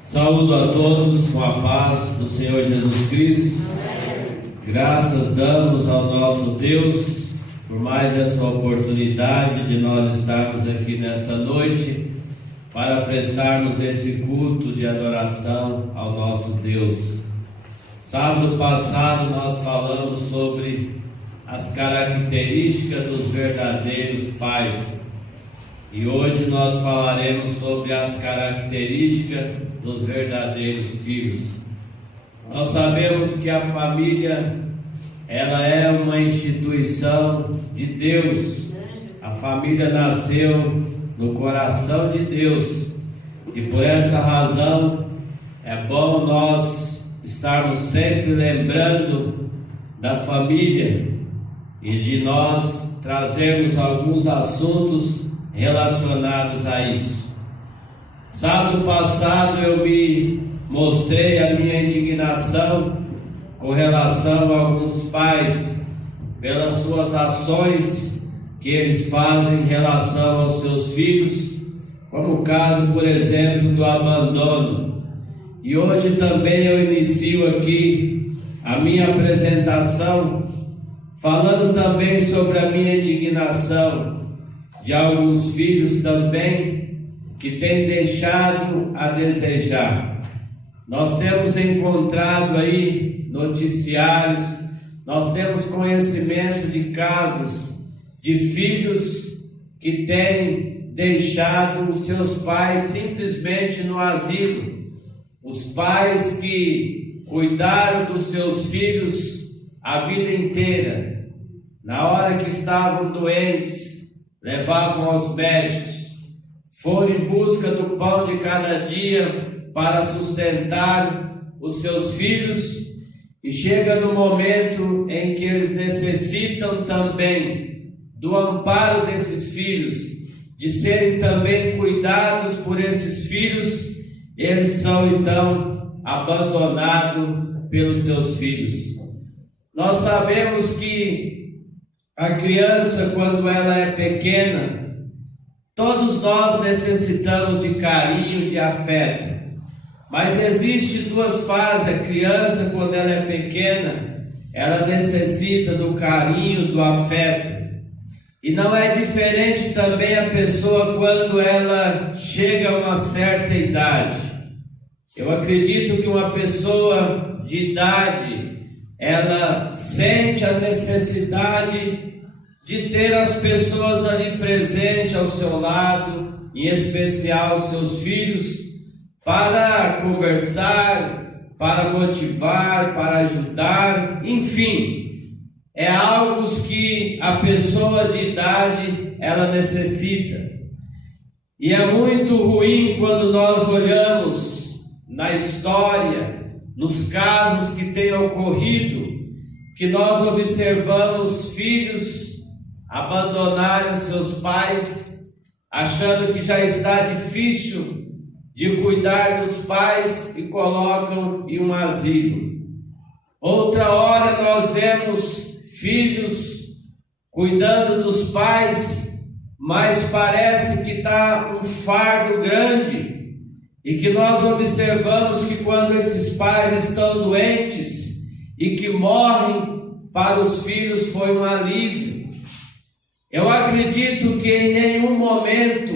Saúdo a todos com a paz do Senhor Jesus Cristo. Graças damos ao nosso Deus por mais essa oportunidade de nós estarmos aqui nesta noite para prestarmos esse culto de adoração ao nosso Deus. Sábado passado nós falamos sobre as características dos verdadeiros pais. E hoje nós falaremos sobre as características dos verdadeiros filhos. Nós sabemos que a família, ela é uma instituição de Deus. A família nasceu no coração de Deus. E por essa razão, é bom nós estarmos sempre lembrando da família e de nós trazermos alguns assuntos relacionados a isso. Sábado passado eu me mostrei a minha indignação com relação a alguns pais pelas suas ações que eles fazem em relação aos seus filhos, como o caso, por exemplo, do abandono. E hoje também eu inicio aqui a minha apresentação falando também sobre a minha indignação de alguns filhos também que têm deixado a desejar. Nós temos encontrado aí noticiários, nós temos conhecimento de casos de filhos que têm deixado os seus pais simplesmente no asilo. Os pais que cuidaram dos seus filhos a vida inteira, na hora que estavam doentes, levavam aos médicos, foram em busca do pão de cada dia para sustentar os seus filhos, e chega no momento em que eles necessitam também do amparo desses filhos, de serem também cuidados por esses filhos, eles são então abandonados pelos seus filhos. Nós sabemos que a criança, quando ela é pequena, todos nós necessitamos de carinho, de afeto. Mas existem duas fases. A criança, quando ela é pequena, ela necessita do carinho, do afeto. E não é diferente também a pessoa quando ela chega a uma certa idade. Eu acredito que uma pessoa de idade, ela sente a necessidade de ter as pessoas ali presentes ao seu lado, em especial os seus filhos, para conversar, para motivar, para ajudar, enfim, é algo que a pessoa de idade ela necessita. E é muito ruim quando nós olhamos na história, nos casos que têm ocorrido, que nós observamos filhos abandonarem seus pais, achando que já está difícil de cuidar dos pais e colocam em um asilo. Outra hora nós vemos filhos cuidando dos pais, mas parece que está um fardo grande, e que nós observamos que quando esses pais estão doentes e que morrem, para os filhos foi um alívio. Eu acredito que em nenhum momento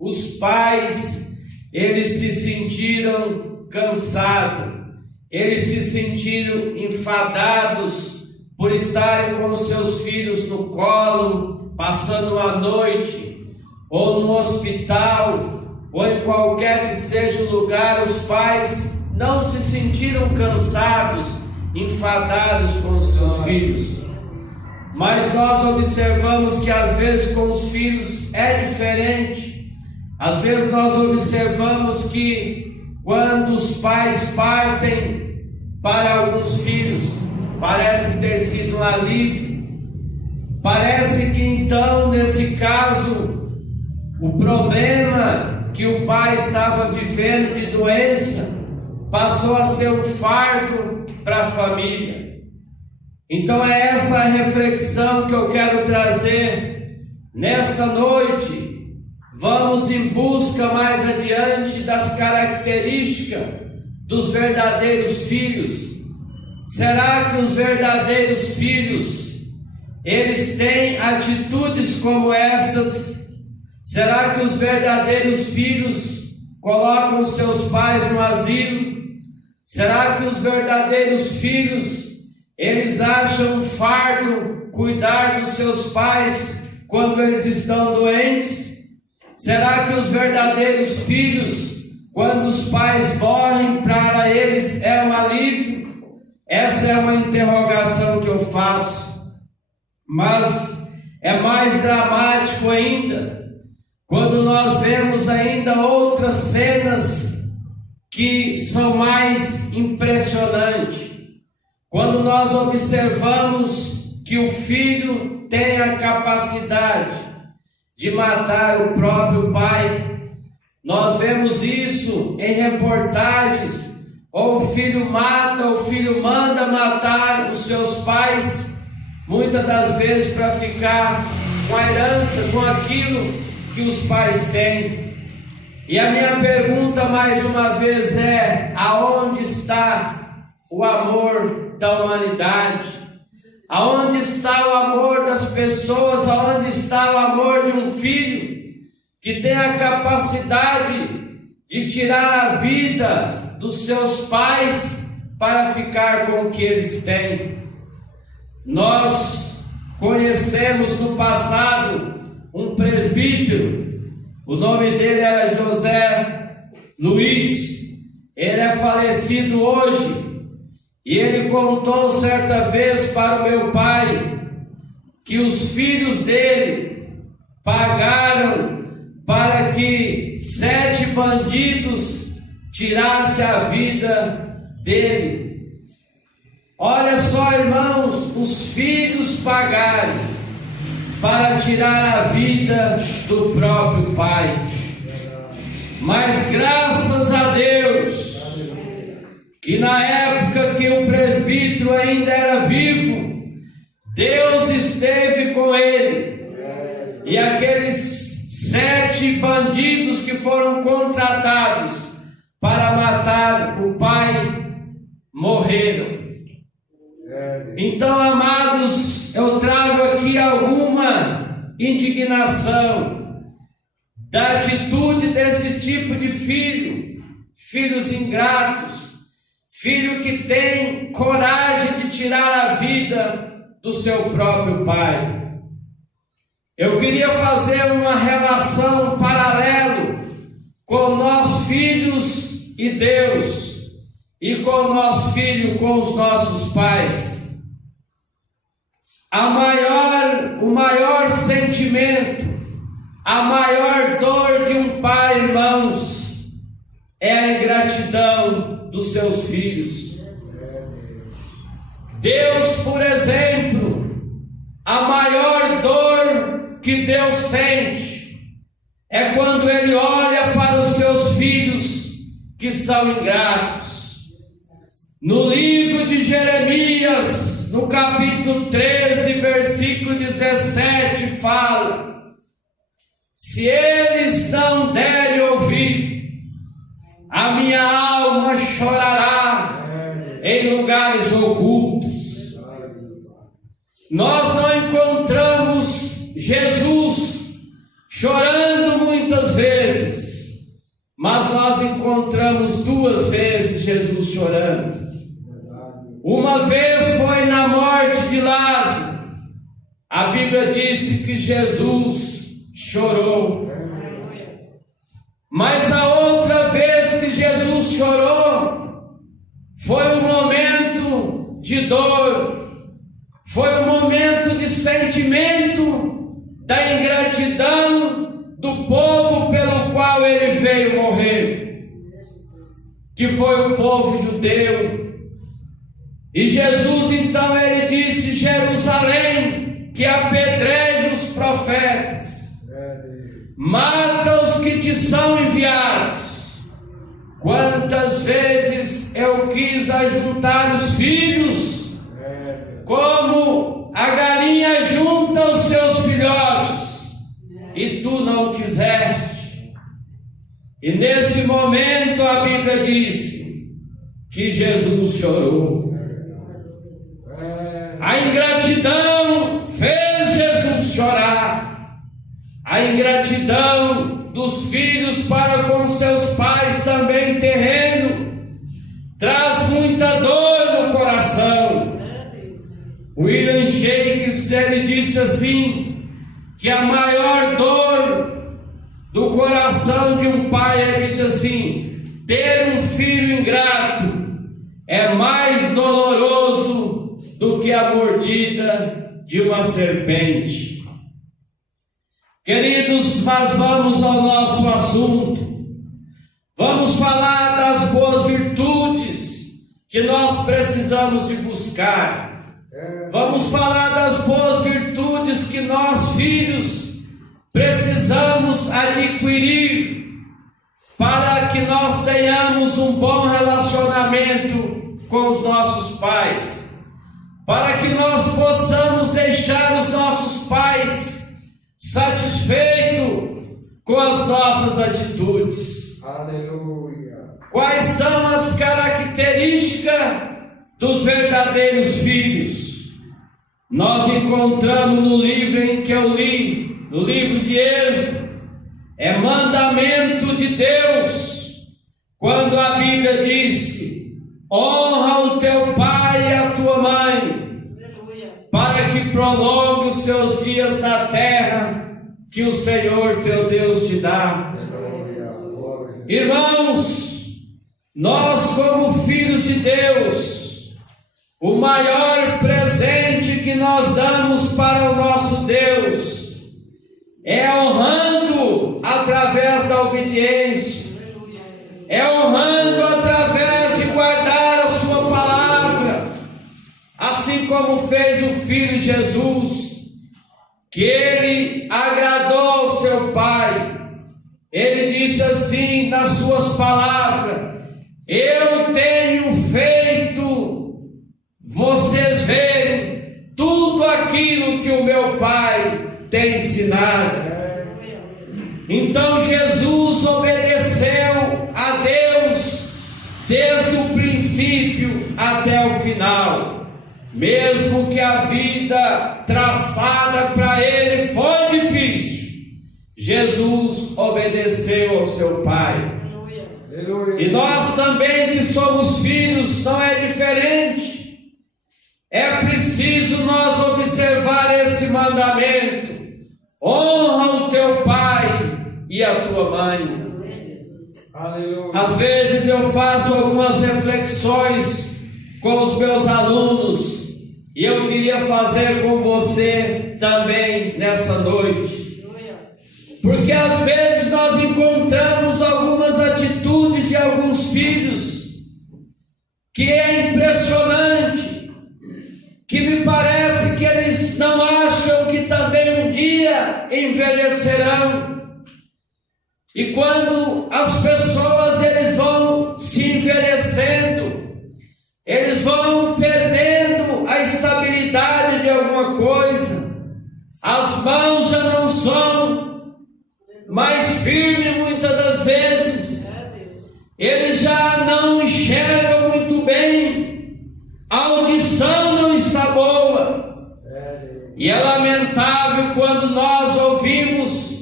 os pais, eles se sentiram cansados, eles se sentiram enfadados por estarem com os seus filhos no colo, passando a noite, ou no hospital, ou em qualquer que seja o lugar. Os pais não se sentiram cansados, enfadados com os seus filhos. Mas nós observamos que às vezes com os filhos é diferente. Às vezes nós observamos que quando os pais partem, para alguns filhos parece ter sido um alívio. Parece que então, nesse caso, o problema que o pai estava vivendo de doença passou a ser um fardo para a família. Então é essa a reflexão que eu quero trazer nesta noite, vamos em busca mais adiante das características dos verdadeiros filhos. Será que os verdadeiros filhos, eles têm atitudes como estas? Será que os verdadeiros filhos colocam seus pais no asilo? Será que os verdadeiros filhos, eles acham um fardo cuidar dos seus pais quando eles estão doentes? Será que os verdadeiros filhos, quando os pais morrem, para eles é um alívio? Essa é uma interrogação que eu faço. Mas é mais dramático ainda, quando nós vemos ainda outras cenas que são mais impressionantes. Quando nós observamos que o filho tem a capacidade de matar o próprio pai, nós vemos isso em reportagens, ou o filho mata, o filho manda matar os seus pais, muitas das vezes para ficar com a herança, com aquilo que os pais têm. E a minha pergunta mais uma vez é: aonde está o amor da humanidade? Aonde está o amor das pessoas? Aonde está o amor de um filho que tem a capacidade de tirar a vida dos seus pais para ficar com o que eles têm? Nós conhecemos no passado um presbítero. O nome dele era José Luiz. Ele é falecido hoje. E ele contou certa vez para o meu pai que os filhos dele pagaram para que 7 bandidos tirassem a vida dele. Olha só, irmãos, os filhos pagaram para tirar a vida do próprio pai. Mas graças a Deus, que na época que o presbítero ainda era vivo, Deus esteve com ele. E aqueles 7 bandidos que foram contratados para matar o pai morreram. Então, amados, eu trago aqui alguma indignação da atitude desse tipo de filho, filhos ingratos, filho que tem coragem de tirar a vida do seu próprio pai. Eu queria fazer uma relação paralelo com nós filhos e Deus, e com o nosso filho com os nossos pais. O maior sentimento, a maior dor de um pai, irmãos, é a ingratidão dos seus filhos. Deus, por exemplo, a maior dor que Deus sente é quando Ele olha para os seus filhos que são ingratos. No livro de Jeremias, no capítulo 13, versículo 17, fala: se eles não derem ouvido, a minha alma chorará em lugares ocultos. Nós não encontramos Jesus chorando muitas vezes, mas nós encontramos 2 vezes Jesus chorando. Uma vez foi na morte de Lázaro. A Bíblia disse que Jesus chorou. Mas a outra vez que Jesus chorou foi um momento de dor, foi um momento de sentimento da ingratidão do povo pelo qual ele veio morrer, que foi o povo judeu. E Jesus então ele disse: Jerusalém, que apedreja os profetas, mata os que te são enviados. Quantas vezes eu quis ajuntar os filhos, como a galinha junta os seus filhotes, e e tu não quiseste. E nesse momento a Bíblia disse que Jesus chorou. A ingratidão fez Jesus chorar. A ingratidão dos filhos para com seus pais também terreno traz muita dor no coração. William Shakespeare, ele disse assim, que a maior dor do coração de um pai, ele disse assim, ter um filho ingrato é mais doloroso do que a mordida de uma serpente. Queridos, mas vamos ao nosso assunto. Vamos falar das boas virtudes que nós precisamos de buscar. Vamos falar das boas virtudes que nós, filhos, precisamos adquirir para que nós tenhamos um bom relacionamento com os nossos pais, para que nós possamos deixar os nossos pais satisfeitos com as nossas atitudes. Aleluia. Quais são as características dos verdadeiros filhos? Nós encontramos no livro em que eu li, no livro de Êxodo, é mandamento de Deus, quando a Bíblia disse: honra o teu pai e a tua mãe, para que prolongue os seus dias na terra que o Senhor teu Deus te dá. Irmãos, nós como filhos de Deus, o maior presente que nós damos para o nosso Deus é honrando através da obediência, é honrando através de guardar a sua palavra, assim como fez o Filho Jesus, que ele agradou ao seu Pai. Ele disse assim nas suas palavras: eu tenho feito vocês verem tudo aquilo que o meu Pai tem ensinado. Então Jesus obedeceu a Deus desde o princípio até o final, mesmo que a vida traçada para ele foi difícil. Jesus obedeceu ao seu Pai. Aleluia. E nós também que somos filhos não é diferente. É preciso nós observar esse mandamento: honra o teu pai e a tua mãe. Aleluia. Às vezes eu faço algumas reflexões com os meus alunos, e eu queria fazer com você também nessa noite. Porque às vezes nós encontramos algumas atitudes de alguns filhos que é impressionante, que me parece que eles não acham que também um dia envelhecerão. E quando as pessoas eles vão se envelhecendo, eles vão perdendo a estabilidade de alguma coisa, as mãos já não são mais firmes muitas das vezes, eles já não enxergam muito bem, a audição não está boa. E é lamentável quando nós ouvimos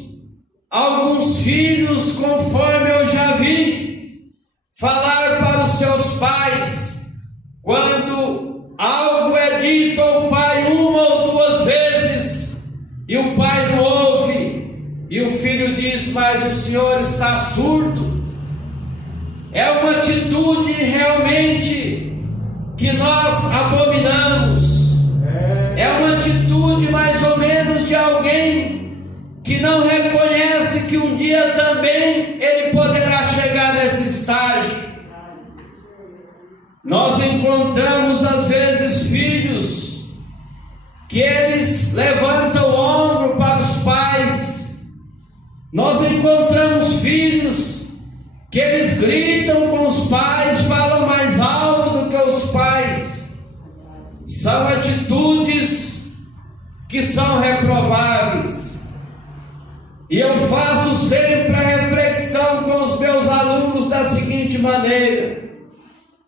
alguns filhos, conforme eu já vi, falar para os seus pais, quando algo é dito ao pai uma ou duas vezes, e o pai não ouve, e o filho diz: mas o senhor está surdo. É uma atitude realmente que nós abominamos. É uma atitude mais ou menos de alguém que não reconhece que um dia também ele poderá chegar nesse estágio. Nós encontramos às vezes filhos que eles levantam o ombro para os pais. Nós encontramos filhos que eles gritam com os pais, falam mais alto do que os pais. São atitudes que são reprováveis. E eu faço sempre a reflexão com os meus alunos da seguinte maneira.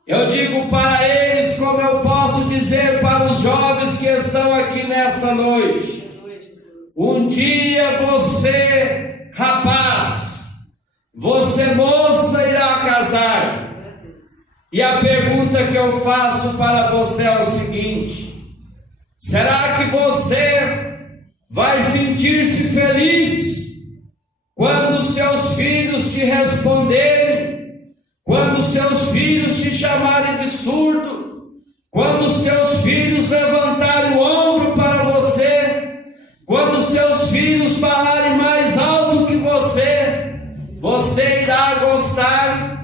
Eu digo para eles como eu posso dizer para os jovens que estão aqui nesta noite. Um dia você, rapaz, você moça irá casar. E a pergunta que eu faço para você é o seguinte: será que você vai sentir-se feliz quando seus filhos te responderem, quando seus filhos te chamarem de surdo, quando seus filhos levantarem o ombro para você, quando seus filhos falarem mais alto que você irá gostar?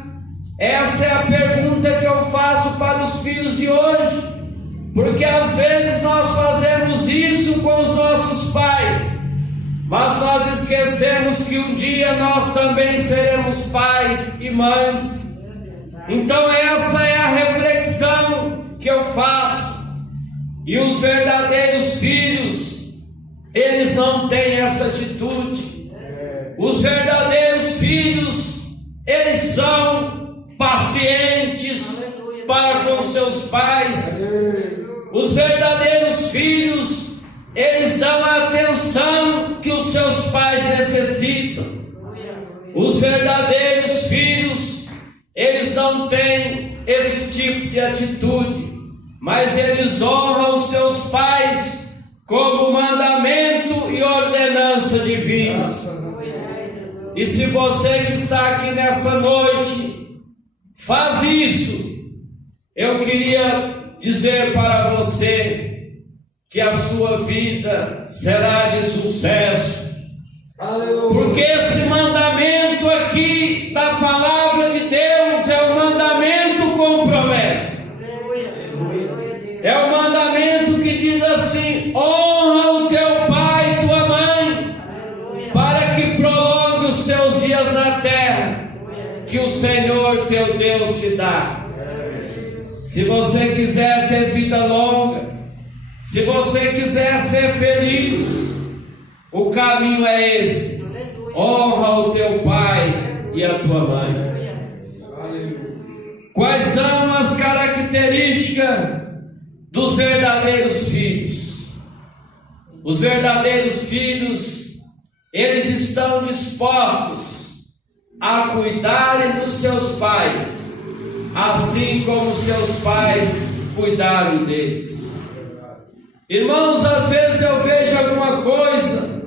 Essa é a pergunta que eu faço para os filhos de hoje, porque às vezes nós fazemos isso com os nossos pais, mas nós esquecemos que um dia nós também seremos pais e mães. Então essa é a reflexão que eu faço. E os verdadeiros filhos, eles não têm essa atitude. Os verdadeiros filhos, eles são pacientes para com seus pais. Os verdadeiros filhos, eles dão a atenção que os seus pais necessitam. Os verdadeiros filhos, eles não têm esse tipo de atitude, mas eles honram os seus pais como mandamento e ordenança divina. E se você que está aqui nessa noite faz isso, eu queria dizer para você que a sua vida será de sucesso. Porque esse mandamento aqui da palavra de Deus é um mandamento com promessa. É um mandamento que diz assim: honra o teu pai e tua mãe, para que prolongue os teus dias na terra, que o Senhor teu Deus te dá. Se você quiser ter vida longa, se você quiser ser feliz, o caminho é esse: honra o teu pai e a tua mãe. Quais são as características dos verdadeiros filhos? Os verdadeiros filhos, eles estão dispostos a cuidarem dos seus pais, assim como seus pais cuidaram deles. Irmãos, às vezes eu vejo alguma coisa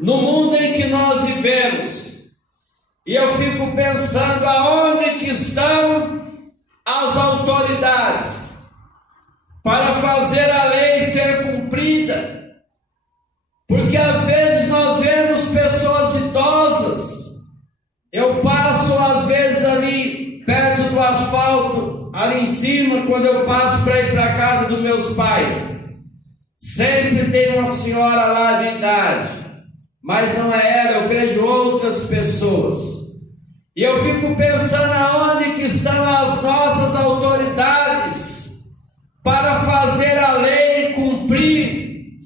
no mundo em que nós vivemos e eu fico pensando aonde que estão as autoridades para fazer a lei ser cumprida. Porque às vezes nós vemos pessoas idosas. Eu passo às vezes ali perto do asfalto, ali em cima, quando eu passo para ir para a casa dos meus pais. Sempre tem uma senhora lá de idade, mas não é ela, eu vejo outras pessoas. E eu fico pensando aonde que estão as nossas autoridades para fazer a lei cumprir,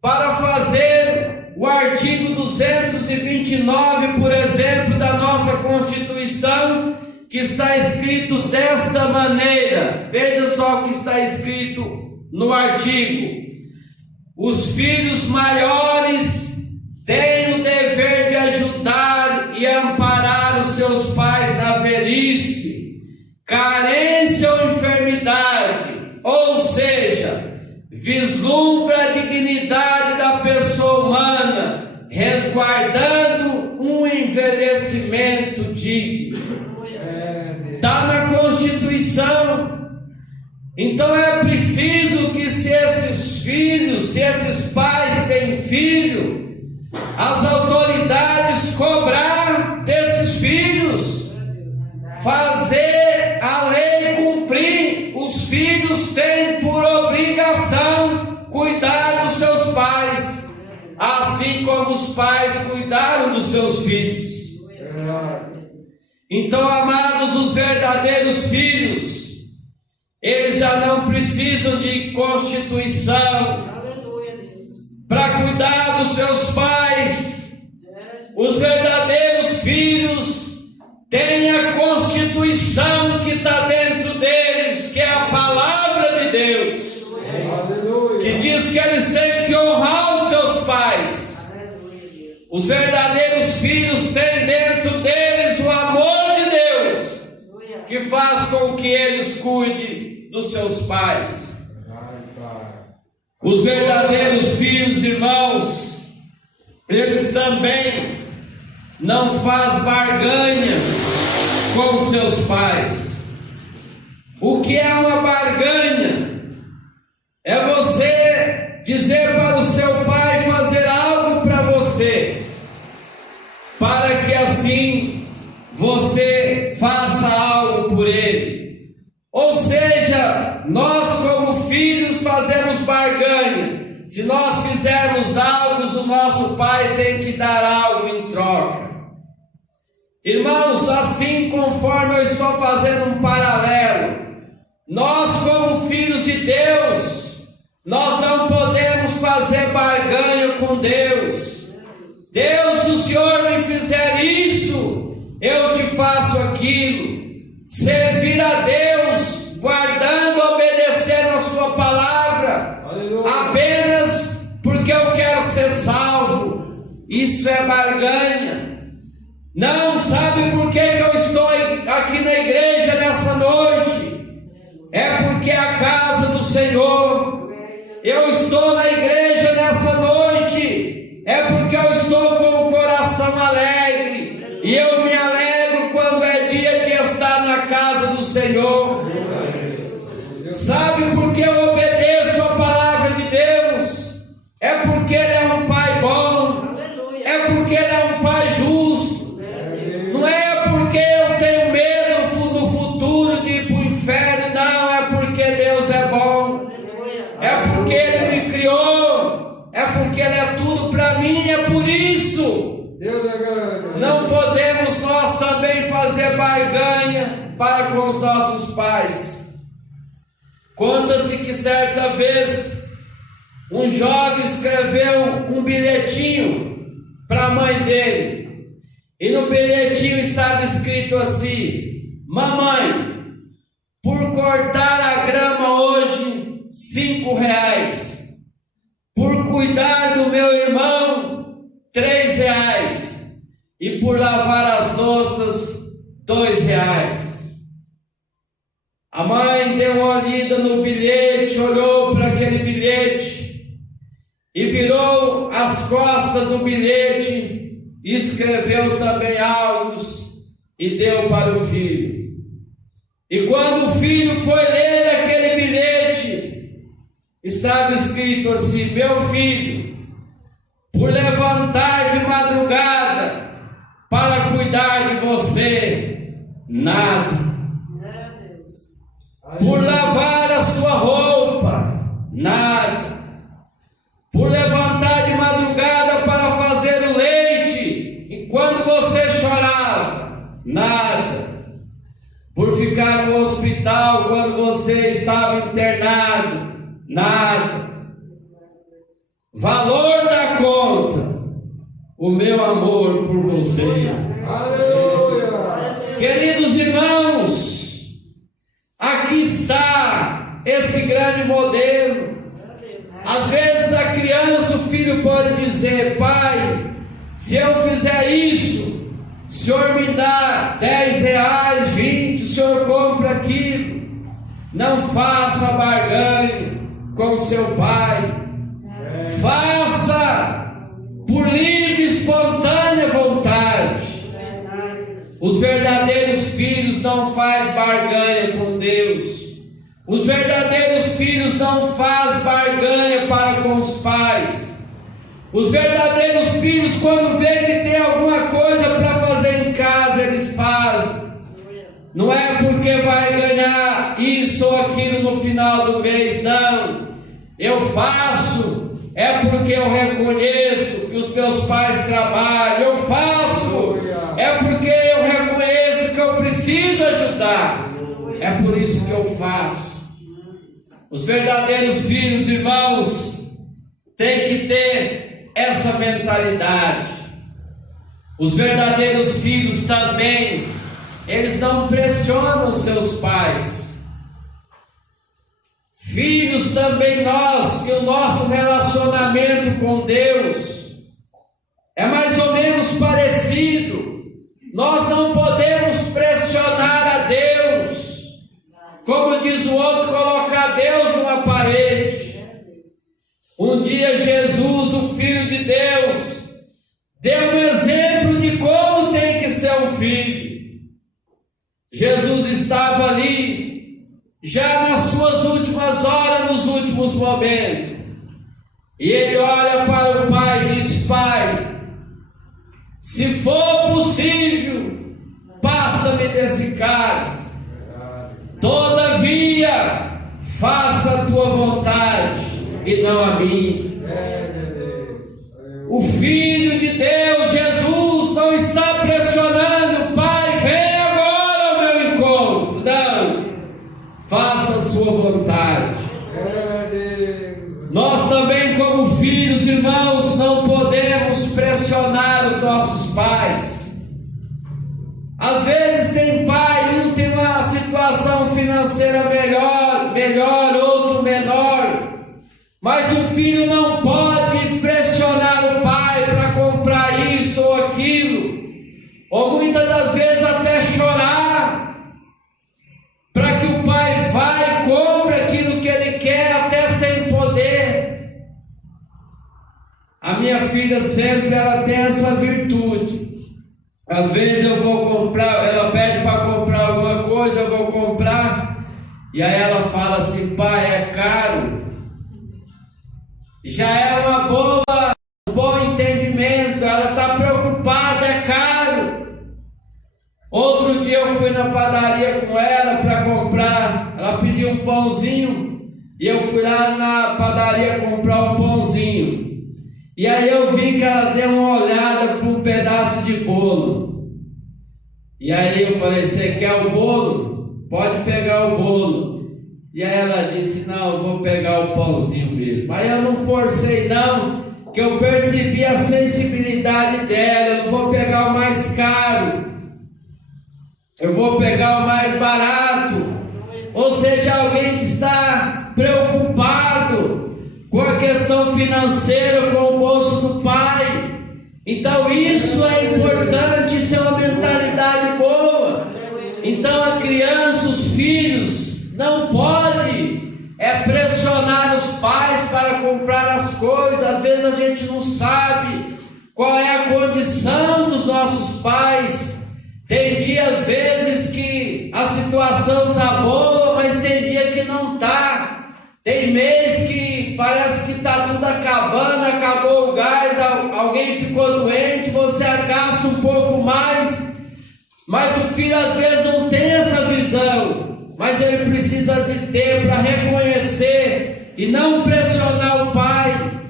para fazer o artigo 229, por exemplo, da nossa Constituição, que está escrito desta maneira. Veja só o que está escrito no artigo: os filhos maiores têm o dever de ajudar e amparar os seus pais na velhice, carência ou enfermidade, ou seja, vislumbra a dignidade da pessoa humana, resguardando um envelhecimento digno. Está na Constituição. Então é preciso que, se esses filhos, se esses pais têm filho, as autoridades cobrar desses filhos, fazer a lei cumprir. Os filhos têm por obrigação cuidar dos seus pais, assim como os pais cuidaram dos seus filhos. Então, amados, os verdadeiros filhos, eles já não precisam de Constituição para cuidar dos seus pais, Os verdadeiros filhos têm a constituição que está dentro deles, que é a palavra de Deus, que diz que eles têm que honrar os seus pais. Os verdadeiros filhos têm dentro deles o amor de Deus, que faz com que eles cuidem dos seus pais. Os verdadeiros filhos, irmãos, eles também não fazem barganha com seus pais. O que é uma barganha? É você dizer para o seu pai fazer algo para você, para que assim você faça algo por ele. Ou seja, nós como filhos fazemos barganha. Se nós fizermos algo, o nosso pai tem que dar algo em troca. Irmãos, assim conforme eu estou fazendo um paralelo, nós como filhos de Deus, nós não podemos fazer barganha com Deus. Deus, se o Senhor me fizer isso, eu te faço aquilo. Servir a Deus, guardando, obedecendo a sua palavra, apenas porque eu quero ser salvo, isso é barganha. Não, sabe por que eu estou aqui na igreja nessa noite? É porque é a casa do Senhor. Eu estou na igreja nessa noite, é porque eu estou com o coração alegre, e eu me alegro quando é dia de estar na casa do Senhor. Sabe por que eu obedeço a palavra de Deus? É porque Ele é um Pai bom, é porque Ele é um Pai justo. Não é porque eu tenho medo do futuro de ir para o inferno, não, é porque Deus é bom, é porque Ele me criou, é porque Ele é tudo para mim, é por isso. Não podemos nós também fazer barganha para com os nossos pais. Conta-se que certa vez um jovem escreveu um bilhetinho para a mãe dele, e no bilhetinho estava escrito assim: mamãe, por cortar a grama hoje, R$5, por cuidar do meu irmão, R$3, e por lavar as louças, R$2. A mãe deu uma olhada no bilhete, olhou para aquele bilhete e virou as costas do bilhete e escreveu também algo e deu para o filho. E quando o filho foi ler aquele bilhete, estava escrito assim: meu filho, por levantar de madrugada para cuidar de você, nada. Por lavar a sua roupa, nada. Por levantar de madrugada para fazer o leite, enquanto você chorava, nada. Por ficar no hospital quando você estava internado, nada. Valor da conta, o meu amor por você. Aleluia. Queridos irmãos, aqui está esse grande modelo. Às vezes a criança, o filho pode dizer: pai, se eu fizer isso, o senhor me dá R$10, 20, o senhor compra aquilo. Não faça barganha com seu pai. Faça por livre e espontânea vontade. Os verdadeiros filhos não fazem barganha com Deus. Os verdadeiros filhos não fazem barganha para com os pais. Os verdadeiros filhos, quando vê que tem alguma coisa para fazer em casa, eles fazem. Não é porque vai ganhar isso ou aquilo no final do mês, não. Eu faço, é porque eu reconheço que os meus pais trabalham. Eu faço, é porque eu reconheço que eu preciso ajudar. É por isso que eu faço. Os verdadeiros filhos, irmãos, têm que ter essa mentalidade. Os verdadeiros filhos também, eles não pressionam seus pais. Filhos também nós, que o nosso relacionamento com Deus é mais ou menos parecido. Nós não podemos pressionar a Deus, como diz o outro, colocar Deus numa parede. Um dia Jesus, o Filho de Deus, deu um exemplo de como tem que ser um filho. Jesus estava ali, já nas suas últimas horas, nos últimos momentos, e ele olha para o Pai e diz: Pai, se for possível, passa-me desse cálice. Todavia, faça a tua vontade e não a minha. O Filho de Deus, Jesus, não está pressionando: Pai, vem agora ao meu encontro. Não, faça a sua vontade. Nós também, como filhos, irmãos, não podemos pressionar os nossos pais. Às vezes tem pai, um tem uma situação financeira melhor, outro menor, mas o filho não pode pressionar o pai para comprar isso ou aquilo, ou muitas das vezes até chorar, para que o pai vá e compre aquilo que ele quer, até sem poder. A minha filha sempre ela tem essa virtude. Às vezes eu vou comprar, ela pede para comprar alguma coisa, eu vou comprar, e aí ela fala assim: pai, é caro. Já é um bom entendimento, ela está preocupada, é caro. Outro dia eu fui na padaria com ela para comprar, ela pediu um pãozinho, e eu fui lá na padaria comprar um pãozinho. E aí eu vi que ela deu uma olhada para um pedaço de bolo. E aí eu falei: você quer o bolo? Pode pegar o bolo. E aí ela disse: não, eu vou pegar o pãozinho mesmo. Aí eu não forcei não, que eu percebi a sensibilidade dela. Eu não vou pegar o mais caro, eu vou pegar o mais barato. Ou seja, alguém que está preocupado com a questão financeira, com o bolso do pai. Então isso é importante, isso é uma mentalidade boa. Então a criança, os filhos, não podem pressionar os pais para comprar as coisas. Às vezes a gente não sabe qual é a condição dos nossos pais. Tem dia às vezes que a situação está boa, mas tem dia que não está. Tem mês que parece que está tudo acabando, acabou o gás, alguém ficou doente, você gasta um pouco mais, mas o filho às vezes não tem essa visão, mas ele precisa de ter para reconhecer e não pressionar o pai.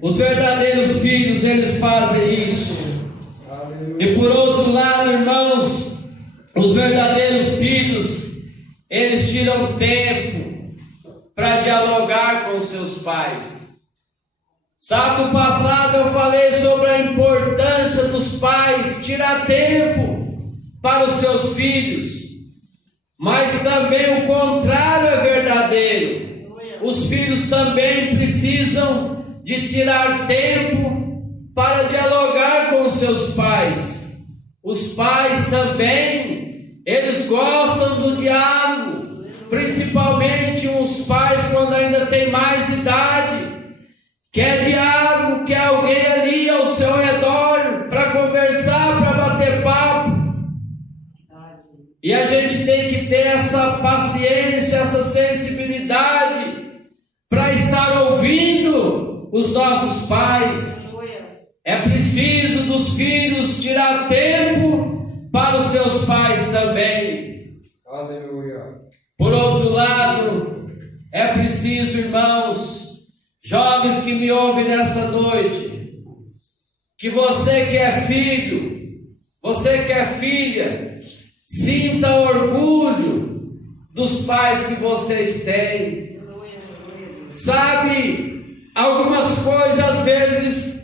Os verdadeiros filhos, eles fazem isso. E por outro lado, irmãos, os verdadeiros filhos, eles tiram tempo para dialogar com seus pais. Sábado passado eu falei sobre a importância dos pais tirar tempo para os seus filhos, mas também o contrário é verdadeiro. Os filhos também precisam de tirar tempo para dialogar com os seus pais. Os pais também, eles gostam do diálogo. Principalmente os pais quando ainda tem mais idade, quer diálogo, quer alguém ali ao seu redor para conversar, para bater papo. E a gente tem que ter essa paciência, essa sensibilidade para estar ouvindo os nossos pais. É preciso dos filhos tirar tempo para os seus pais também. Aleluia. Por outro lado, é preciso, irmãos, jovens que me ouvem nessa noite, que você que é filho, você que é filha, sinta orgulho dos pais que vocês têm. Sabe, algumas coisas às vezes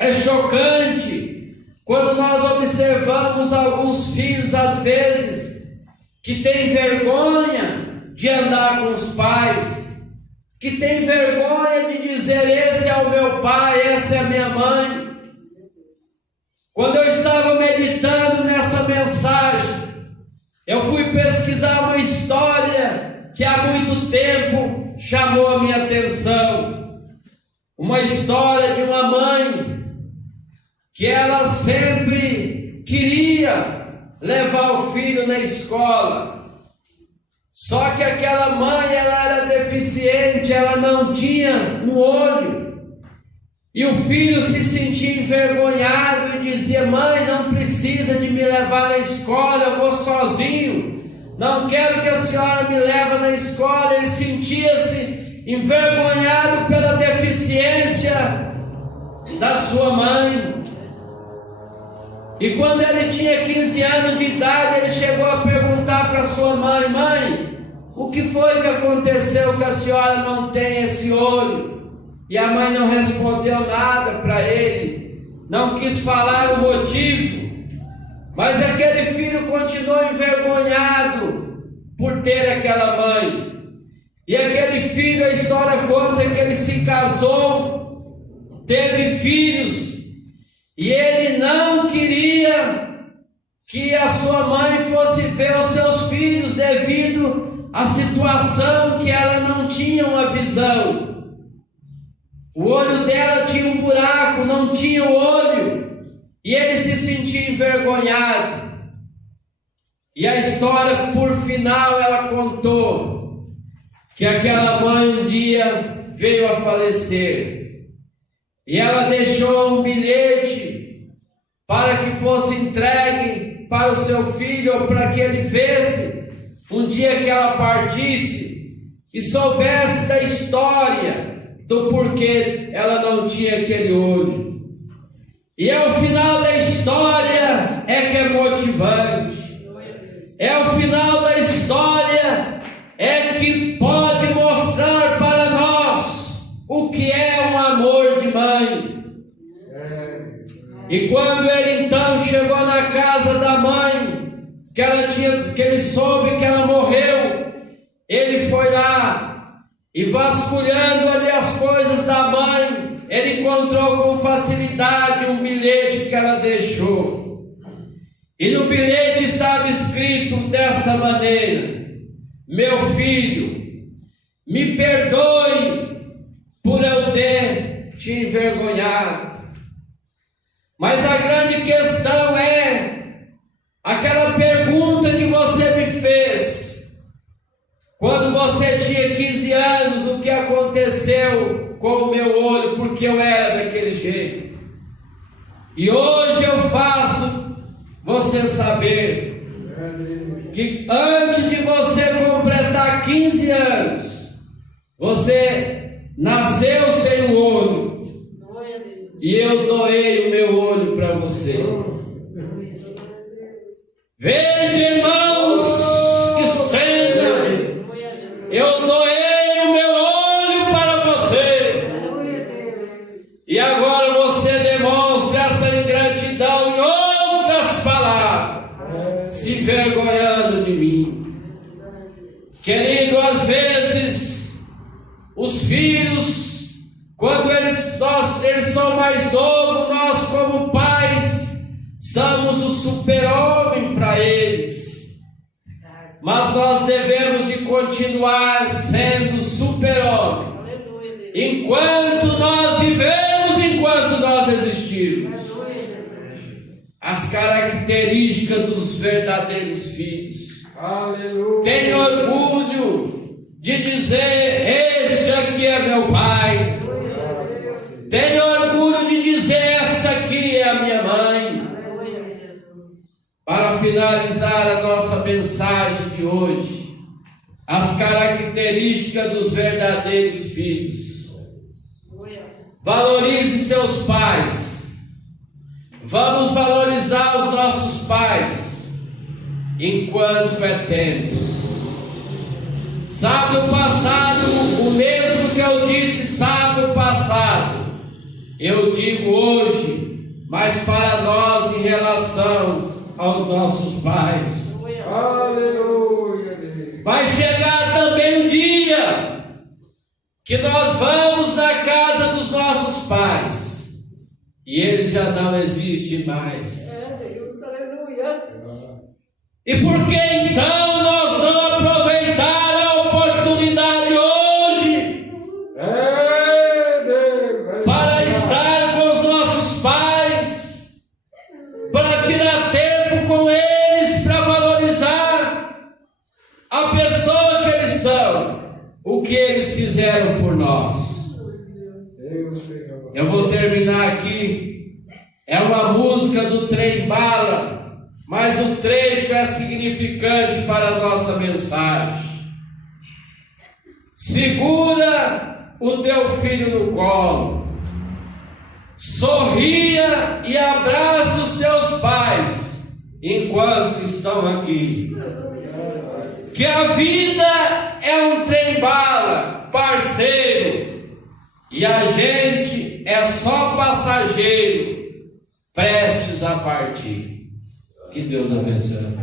É chocante quando nós observamos alguns filhos, às vezes, que têm vergonha de andar com os pais, que têm vergonha de dizer: esse é o meu pai, essa é a minha mãe. Quando eu estava meditando nessa mensagem, eu fui pesquisar uma história que há muito tempo chamou a minha atenção. Uma história de uma mãe que ela sempre queria levar o filho na escola. Só que aquela mãe, ela era deficiente, ela não tinha um olho. E o filho se sentia envergonhado e dizia: mãe, não precisa de me levar na escola, eu vou sozinho. Não quero que a senhora me leve na escola. Ele sentia-se envergonhado pela deficiência da sua mãe. E quando ele tinha 15 anos de idade, ele chegou a perguntar para sua mãe: mãe, o que foi que aconteceu que a senhora não tem esse olho? E a mãe não respondeu nada para ele, não quis falar o motivo. Mas aquele filho continuou envergonhado por ter aquela mãe. E aquele filho, a história conta que ele se casou, teve filhos, e ele não queria que a sua mãe fosse ver os seus filhos devido à situação que ela não tinha uma visão. O olho dela tinha um buraco, não tinha o olho, e ele se sentia envergonhado. E a história, por final, ela contou que aquela mãe um dia veio a falecer, e ela deixou um bilhete para que fosse entregue para o seu filho, ou para que ele visse um dia que ela partisse e soubesse da história do porquê ela não tinha aquele olho. E ao final da história é que é motivante. É o final da história é que pode mostrar para nós o que é um amor de mãe. E quando ele então chegou na casa da mãe, que ele soube que ela morreu, ele foi lá e, vasculhando ali as coisas da mãe, ele encontrou com facilidade um bilhete que ela deixou. E no bilhete estava escrito desta maneira: meu filho, me perdoe por eu ter te envergonhado. Mas a grande questão é aquela pergunta que você me fez. Quando você tinha 15 anos, o que aconteceu com o meu olho? Porque eu era daquele jeito. E hoje eu faço você saber que antes de você completar 15 anos, você nasceu sem o olho. E eu doei o meu olho para você. Veja, irmãos, que cena! Eu doei o meu olho para você. E agora você demonstra essa ingratidão em outras palavras, se envergonhando de mim. Querido, às vezes os filhos, quando eles são mais novos, nós como pais somos o super-homem para eles. Mas nós devemos de continuar sendo super-homem enquanto nós vivemos, enquanto nós existirmos. As características dos verdadeiros filhos. Tenho orgulho de dizer: este aqui é meu pai. Tenho orgulho de dizer: essa aqui é a minha mãe. Para finalizar a nossa mensagem de hoje, as características dos verdadeiros filhos. Valorize seus pais. Vamos valorizar os nossos pais enquanto é tempo. Sábado passado, o mesmo que eu disse sábado passado, Eu digo hoje, mas para nós em relação aos nossos pais. Aleluia. Vai chegar também o dia que nós vamos na casa dos nossos pais e eles já não existem mais. Deus, aleluia. E por que então nós não aproveitar a oportunidade hoje para estar com os nossos pais, para tirar tempo com eles, para valorizar a pessoa que eles são, o que eles fizeram por nós? Eu vou terminar aqui. É uma música do Trem Bala, mas o trecho é significante para a nossa mensagem. Segura o teu filho no colo, sorria e abraça os teus pais enquanto estão aqui. Que a vida é um trem-bala, parceiro, e a gente é só passageiro, prestes a partir. Que Deus abençoe.